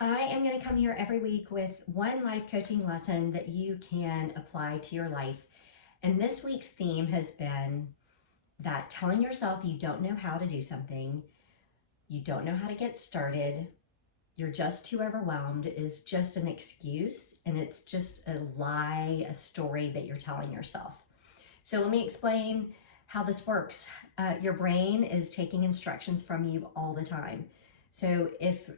I am going to come here every week with one life coaching lesson that you can apply to your life. And this week's theme has been that telling yourself you don't know how to do something, you don't know how to get started, you're just too overwhelmed is just an excuse, and it's just a lie, a story that you're telling yourself. So let me explain how this works. Your brain is taking instructions from you all the time. So if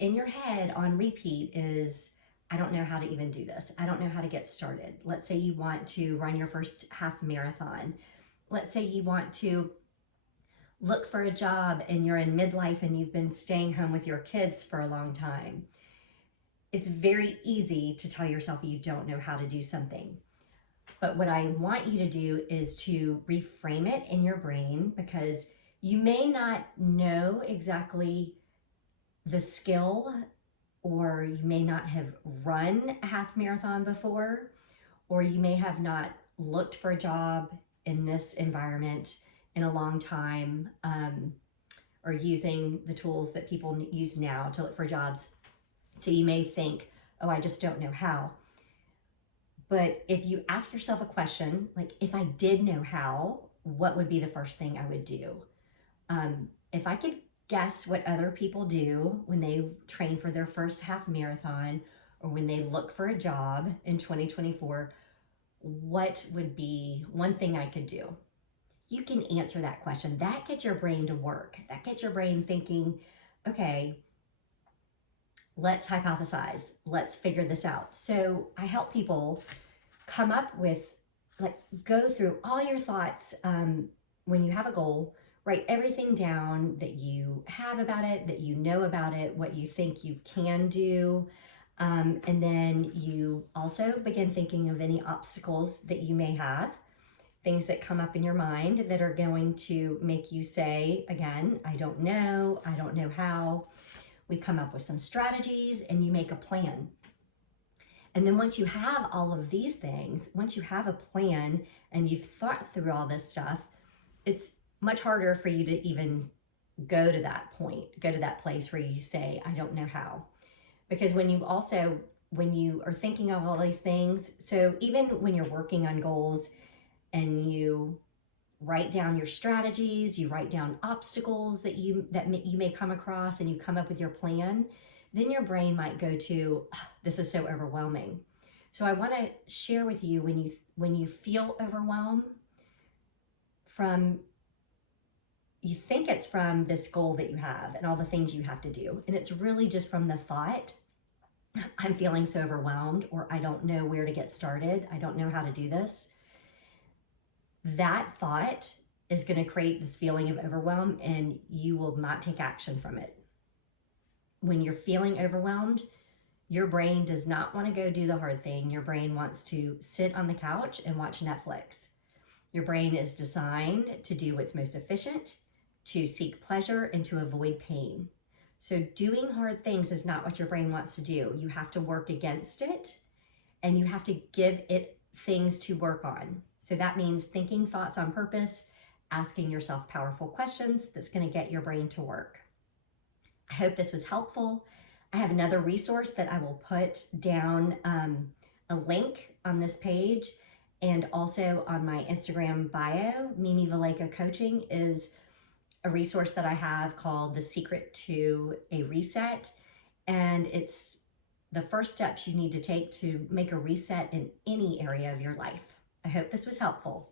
in your head on repeat is, I don't know how to even do this, I don't know how to get started. Let's say you want to run your first half marathon. Let's say you want to look for a job and you're in midlife and you've been staying home with your kids for a long time. It's very easy to tell yourself you don't know how to do something. But what I want you to do is to reframe it in your brain, because you may not know exactly the skill, or you may not have run a half marathon before, or you may have not looked for a job in this environment in a long time, or using the tools that people use now to look for jobs. So you may think, oh, I just don't know how. But if you ask yourself a question, like, if I did know how, what would be the first thing I would do? If I could guess what other people do when they train for their first half marathon or when they look for a job in 2024, what would be one thing I could do? You can answer that question. That gets your brain to work. That gets your brain thinking, okay, let's hypothesize. Let's figure this out. So I help people come up with, like, go through all your thoughts when you have a goal. Write everything down that you have about it, that you know about it, what you think you can do. And then you also begin thinking of any obstacles that you may have, things that come up in your mind that are going to make you say, again, I don't know how. We come up with some strategies and you make a plan. And then once you have all of these things, once you have a plan and you've thought through all this stuff, it's much harder for you to even go to that point, go to that place where you say, I don't know how. Because when you are thinking of all these things, so even when you're working on goals and you write down your strategies, you write down obstacles that you may come across, and you come up with your plan, then your brain might go to, this is so overwhelming. So I want to share with you, when you feel overwhelmed, you think it's from this goal that you have and all the things you have to do, and it's really just from the thought, I'm feeling so overwhelmed, or I don't know where to get started, I don't know how to do this. That thought is going to create this feeling of overwhelm, and you will not take action from it. When you're feeling overwhelmed, your brain does not want to go do the hard thing. Your brain wants to sit on the couch and watch Netflix. Your brain is designed to do what's most efficient, to seek pleasure, and to avoid pain. So doing hard things is not what your brain wants to do. You have to work against it, and you have to give it things to work on. So that means thinking thoughts on purpose, asking yourself powerful questions that's going to get your brain to work. I hope this was helpful. I have another resource that I will put down, a link on this page, and also on my Instagram bio. Mimi Vallejo Coaching is a resource that I have called The Secret to a Reset. And it's the first steps you need to take to make a reset in any area of your life. I hope this was helpful.